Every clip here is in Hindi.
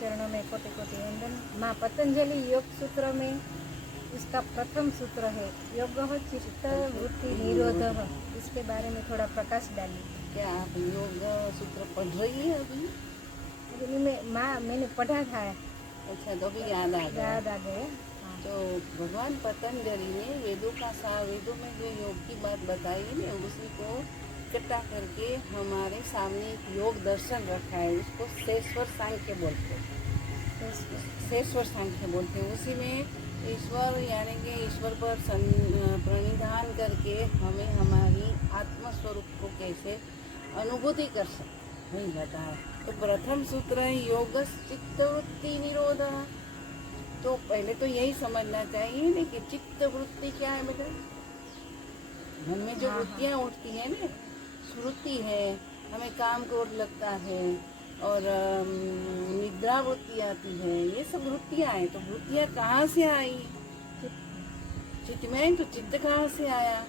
चरणों में कोटि कोटि वंदन। माँ पतंजलि योग सूत्र में इसका प्रथम सूत्र है योग चित्त वृत्ति निरोध। इसके बारे में थोड़ा प्रकाश डालिए। क्या आप योग सूत्र पढ़ रही है अभी? अभी मैंने पढ़ा था। अच्छा, तो अभी याद आ गया। हाँ। तो भगवान पतंजलि ने वेदों का सार, वेदों में जो योग की बात बताई है ना, उसी को इकट्ठा करके हमारे सामने एक योग दर्शन रखा है। उसको शेषवर सांख्य बोलते हैं। शेषवर सांख्य बोलते हैं। उसी में ईश्वर यानी कि ईश्वर पर प्रणिधान करके हमें हमारी आत्मस्वरूप को कैसे अनुभूति कर सकते वही बताया। तो प्रथम सूत्र है योग चित्तवृत्ति निरोध। तो पहले तो यही समझना चाहिए ना कि चित्त वृत्ति क्या है बेटा। मन में जो वृत्तियाँ उठती है ना, स्मृति है, हमें काम क्रोध लगता है और निद्रा वृत्ति आती है, ये सब वृत्तियाँ हैं। तो वृत्तियाँ कहाँ से आई? चित्त में। तो चित्त कहाँ से आया?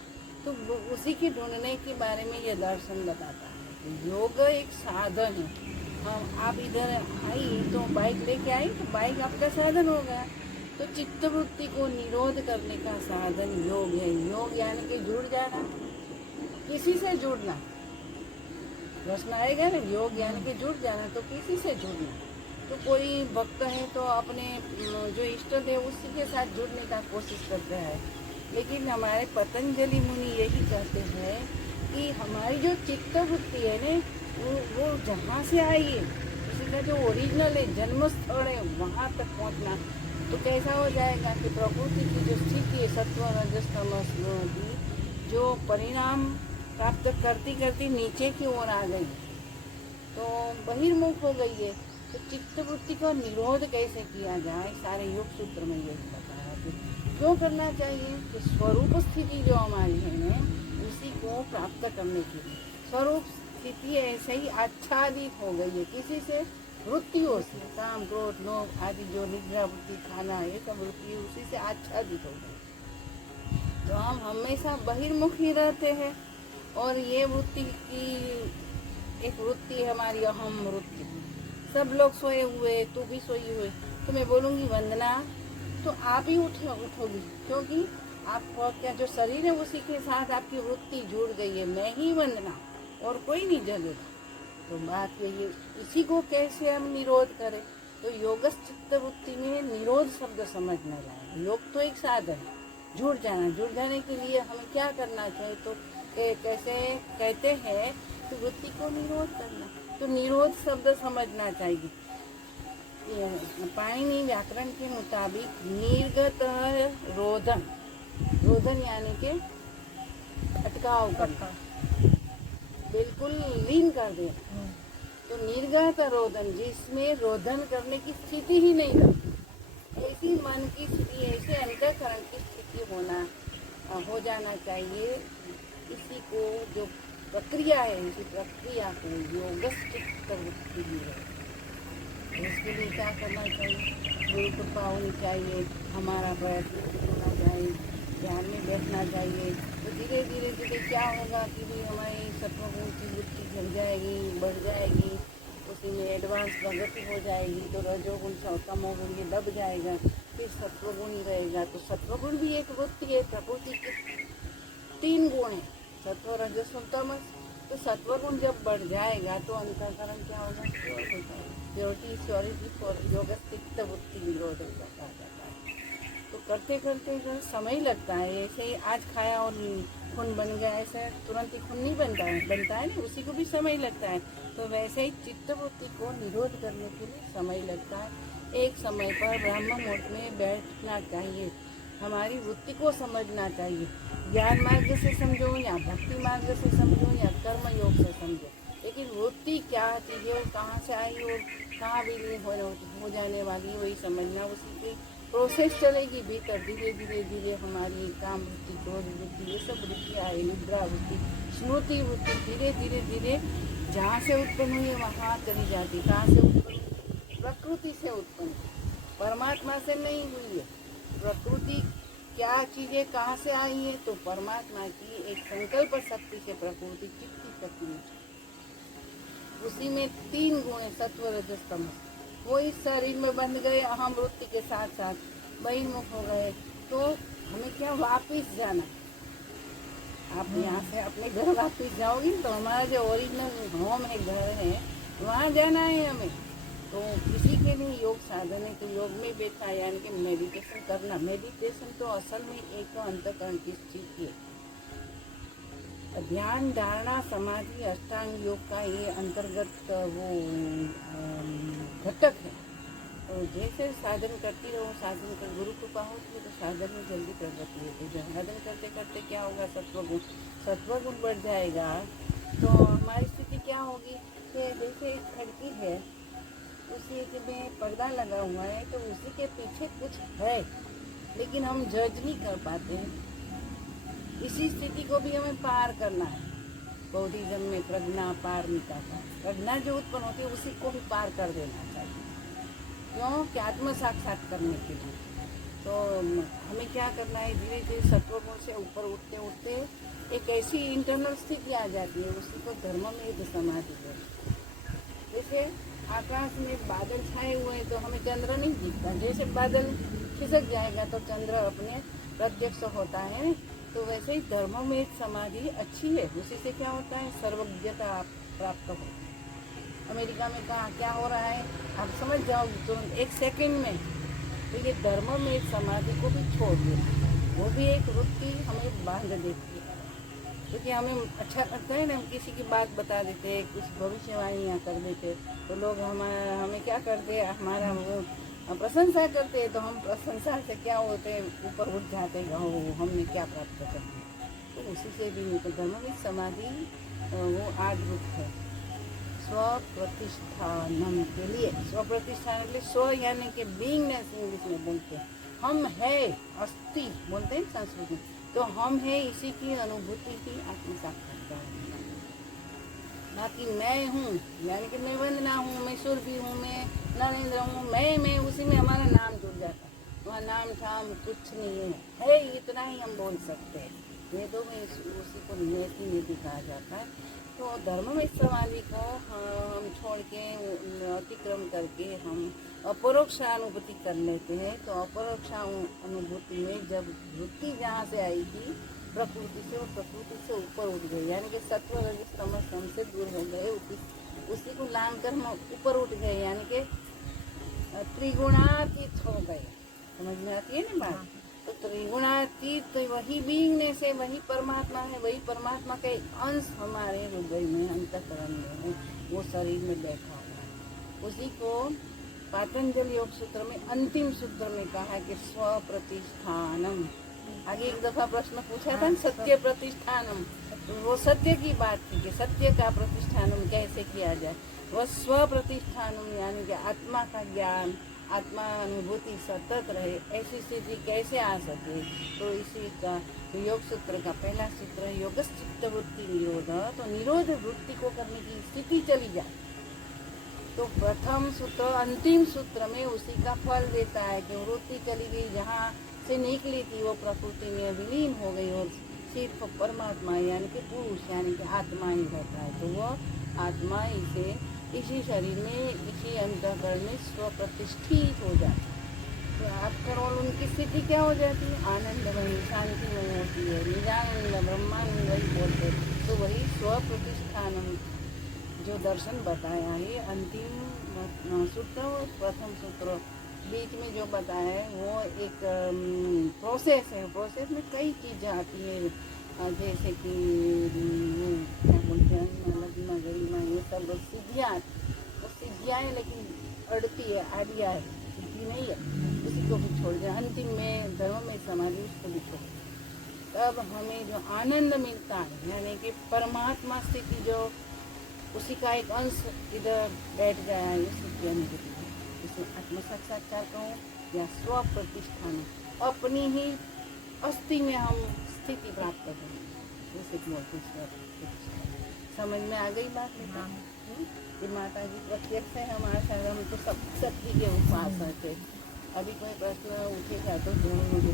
तो उसी के ढूंढने के बारे में यह दर्शन बताता है। योग एक साधन है। हम आप इधर आई तो बाइक लेके आई तो बाइक आपका साधन होगा। तो चित्तवृत्ति को निरोध करने का साधन योग है। योग यानी कि जुड़ जाना, किसी से जुड़ना। प्रश्न आएगा ना, योग यानी कि जुड़ जाना, तो किसी से जुड़ना। तो कोई भक्त है तो अपने जो इष्ट है उसी के साथ जुड़ने का कोशिश करता है। लेकिन हमारे पतंजलि मुनि यही कहते हैं कि हमारी जो चित्तवृत्ति है ना, वो जहाँ से आई है, उसी का जो ओरिजिनल है, जन्म स्थल है, वहाँ तक पहुँचना। तो कैसा हो जाएगा कि प्रकृति की जो स्थिति है सत्व रजस तमस की जो परिणाम प्राप्त करती करती नीचे की ओर आ गई, तो बहिर्मुख हो गई है। तो चित्तवृत्ति का निरोध कैसे किया जाए, सारे योग सूत्र में यही बताया कि क्यों करना चाहिए कि स्वरूप स्थिति जो हमारी है ना, उसी को प्राप्त करने के लिए। स्वरूप स्थिति ऐसे ही आच्छादित हो गई है किसी से, वृत्तियों से, काम क्रोध लोभ आदि जो निद्रा वृत्ति, खाना, ये सब वृत्ति उसी से आच्छादित हो गई। तो हम हमेशा बहिर्मुख ही रहते हैं। और ये वृत्ति की एक वृत्ति है हमारी अहम वृत्ति। सब लोग सोए हुए, तू भी सोई हुए, तो मैं बोलूँगी वंदना, तो आप ही उठोगी, क्योंकि आपका जो शरीर है उसी के साथ आपकी वृत्ति जुड़ गई है। मैं ही वंदना और कोई नहीं जगेगा। तो बात यही, इसी को कैसे हम निरोध करें। तो योगस्थ चित्त वृत्ति में निरोध शब्द समझना लाए। योग तो एक साधन है, जुड़ जाना। जुड़ जाने के लिए हमें क्या करना चाहिए? तो कैसे कहते हैं तो वृत्ति को निरोध करना। तो निरोध शब्द समझना चाहिए। पाणिनि व्याकरण के मुताबिक निर्गत रोधन, रोधन यानी के अटकाव करना, बिल्कुल लीन कर देना। तो निर्गत रोधन, जिसमें रोधन करने की स्थिति ही नहीं रहती, ऐसी मन की स्थिति, ऐसे अंतःकरण की स्थिति हो जाना चाहिए। इसी को जो प्रक्रिया है, इसी प्रक्रिया को योगस्थ चित्त वृत्ति है। इसके लिए क्या करना चाहिए? गुरु कृपा होनी चाहिए, हमारा प्रयत्न होना चाहिए, ध्यान में बैठना चाहिए। तो धीरे धीरे धीरे क्या होगा कि भी हमारी सत्वगुण की वृत्ति घट जाएगी, बढ़ जाएगी, उसी में एडवांस प्रगति हो जाएगी। तो रजोगुण तमोगुण ये दब जाएगा, फिर सत्वगुण ही रहेगा। तो सत्वगुण भी एक वृत्ति है, प्रकृति के 3 गुण है, सत्व रजस तमस। तो सत्वगुण जब बढ़ जाएगा तो अंतःकरण क्या होगा? प्योर हो जाएगा। प्योरिटी इज फॉर योग चित्त वृत्ति निरोध कहा जाता है। तो करते करते जो समय लगता है, ऐसे ही आज खाया और खून बन गया, ऐसे तुरंत ही खून नहीं बनता है ना, उसी को भी समय लगता है। तो वैसे ही चित्तवृत्ति को निरोध करने के लिए समय लगता है। एक समय पर ब्रह्म मुहूर्त में बैठना चाहिए, हमारी वृत्ति को समझना चाहिए। ज्ञान मार्ग से समझो या भक्ति मार्ग से समझो या कर्म योग से समझो, लेकिन वृत्ति क्या चीज़ है, कहाँ से आई और कहाँ विलीन हो जाने वाली, वही समझना। उसी की प्रोसेस चलेगी भीतर। धीरे धीरे धीरे हमारी काम वृत्ति, क्रोध वृत्ति, ये सब वृत्तियाँ है, निद्रा वृत्ति, स्मृति वृत्ति, धीरे धीरे धीरे जहाँ से उत्पन्न हुई है वहाँ चली जाती। कहाँ से उत्पन्न? प्रकृति से उत्पन्न, परमात्मा से नहीं हुई है। प्रकृति क्या चीज़ें कहाँ से आई है? तो परमात्मा की एक संकल्प शक्ति से प्रकृति चित्त शक्ति, उसी में 3 गुण है, सत्व रजस तमस। वो इस शरीर में बंध गए अहम वृत्ति के साथ साथ बहिर्मुख हो गए, तो हमें क्या वापिस जाना। आप यहाँ से अपने घर वापिस जाओगी तो हमारा जो ओरिजिनल होम है, घर है, वहाँ जाना है हमें। तो किसी के लिए योग साधन है, तो योग में बैठा यानी कि मेडिटेशन करना। मेडिटेशन तो असल में एक अंतःकरण की स्थिति है। ध्यान, धारणा, समाधि, अष्टांग योग का ये अंतर्गत वो घटक है। तो जैसे साधन करती रहो, साधन कर गुरु कृपा होती है तो साधन में जल्दी प्रगति होती है। साधन करते करते क्या होगा, सत्वगुण बढ़ जाएगा। तो हमारी स्थिति क्या होगी कि जैसे एक खिड़की है, उसी में पर्दा लगा हुआ है, तो उसी के पीछे कुछ है लेकिन हम जज नहीं कर पाते हैं। इसी स्थिति को भी हमें पार करना है। बौद्धिज्म में प्रज्ञा पारमिता का, प्रज्ञा जो उत्पन्न होती है उसी को भी पार कर देना चाहिए। क्यों कि आत्म साक्षात करने के लिए। तो हमें क्या करना है, धीरे धीरे सत्वगुण से ऊपर उठते उठते एक ऐसी इंटरनल स्थिति आ जाती है, उसी को धर्म में समाधि बोलते। जैसे आकाश में बादल छाए हुए हैं तो हमें चंद्र नहीं दिखता, जैसे बादल खिसक जाएगा तो चंद्र अपने प्रत्यक्ष होता है। तो वैसे ही धर्म में समाधि अच्छी है, उसी से क्या होता है, सर्वज्ञता प्राप्त हो। अमेरिका में कहा क्या हो रहा है आप समझ जाओ तुरंत, एक सेकंड में। तो ये धर्म में समाधि को भी छोड़ देना, वो भी एक वृत्ति हमें बांध देती है। क्योंकि हमें अच्छा लगता है ना, हम किसी की बात बता देते हैं, कुछ भविष्यवाणियाँ कर देते, तो लोग हमें क्या करते हैं, हमारा वो प्रशंसा करते हैं। तो हम प्रशंसा से क्या होते हैं, ऊपर उठ जाते हैं, हमने क्या प्राप्त कर लिया। तो उसी से भी तो धर्म में समाधि वो आद्भुत है। स्व प्रतिष्ठानम के लिए, स्व प्रतिष्ठान के लिए स्व यानी कि बीइंगनेस इंग्लिश में बोलते हैं। हम है, अस्ति बोलते हैं संस्कृत में, तो हम है इसी की अनुभूति की आत्म साक्षात्कार। बाकी मैं हूँ यानी कि मैं वंदना हूँ, मैं सुरभि हूँ, मैं नरेंद्र हूँ, मैं उसी में हमारा नाम जुड़ जाता है। वहाँ नाम ठाम कुछ नहीं है, इतना ही हम बोल सकते हैं। वेदों में उसी को नेति कहा जाता है। तो धर्म में समाधि को हम छोड़ के अतिक्रम करके हम अपरोक्ष अनुभूति कर लेते हैं। तो अपरोक्ष अनुभूति में जब वृत्ति जहाँ से आई थी प्रकृति से, और प्रकृति से ऊपर उठ गए, यानी कि सत्व रजस तमस हमसे दूर हो गए, उसी को लांग कर हम ऊपर उठ गए, यानी कि त्रिगुणातीत हो गए। समझ में आती है ना बात। तो त्रिगुणातीत तो वही बीइंगनेस है, वही परमात्मा है, वही परमात्मा का एक अंश हमारे हृदय में, अंतःकरण में है, वो शरीर में बैठा हुआ है। उसी को पातंजलि योग सूत्र में अंतिम सूत्र में कहा कि स्व प्रतिष्ठानम। आगे एक दफा प्रश्न पूछा था, सत्य प्रतिष्ठानम, तो वो सत्य की बात थी कि सत्य का प्रतिष्ठानम कैसे किया जाए। वह स्व प्रतिष्ठानम यानी कि आत्मा का ज्ञान, आत्मा अनुभूति सतत रहे, ऐसी स्थिति कैसे आ सके। तो इसी का योग सूत्र का पहला सूत्र है योगश्चित्त वृत्ति निरोध। तो निरोध वृत्ति को करने की स्थिति चली जाए। तो प्रथम सूत्र अंतिम सूत्र में उसी का फल देता है कि वृत्ति चली गई, जहाँ से निकली थी वो प्रकृति में विलीन हो गई और सिर्फ परमात्मा यानी कि पुरुष यानी कि आत्मा ही रहता है। तो वो आत्मा इसे इसी शरीर में, इसी अंतःकरण में स्व प्रतिष्ठित हो जाती है। तो आफ्टर ऑल उनकी स्थिति क्या हो जाती है, आनंदमयी, शांतिमय होती है, निजानंद ब्रह्मानंद वही बोलते हैं। तो वही स्व प्रतिष्ठान जो दर्शन बताया है अंतिम सूत्र और प्रथम सूत्र बीच में जो बताया है वो एक प्रोसेस है। प्रोसेस में कई चीज़ें आती है, जैसे कि क्या बोलते हैं लग्न गरिमा, ये सब सिद्धियाँ, वो सिद्धियाँ है लेकिन अड़ती है, आइडिया है, सिद्धि नहीं है, उसी को भी छोड़ दिया। अंतिम में धर्म में समाधि उसको भी छोड़, तब हमें जो आनंद मिलता है यानी कि परमात्मा स्थिति जो उसी का एक अंश इधर बैठ गया है, उसी की अनुभूति है। इसे आत्म साक्षात्कार कहूँ या स्व प्रतिष्ठान, अपनी ही अस्थि में हम स्थिति प्राप्त करें, जैसे बोलते स्व प्रतिष्ठान। समझ में आ गई बात है? ये माता जी प्रत्यक्ष है हमारे साथ, हम तो सब शक्ति के उपासक है। अभी कोई प्रश्न उठेगा तो जरूर मुझे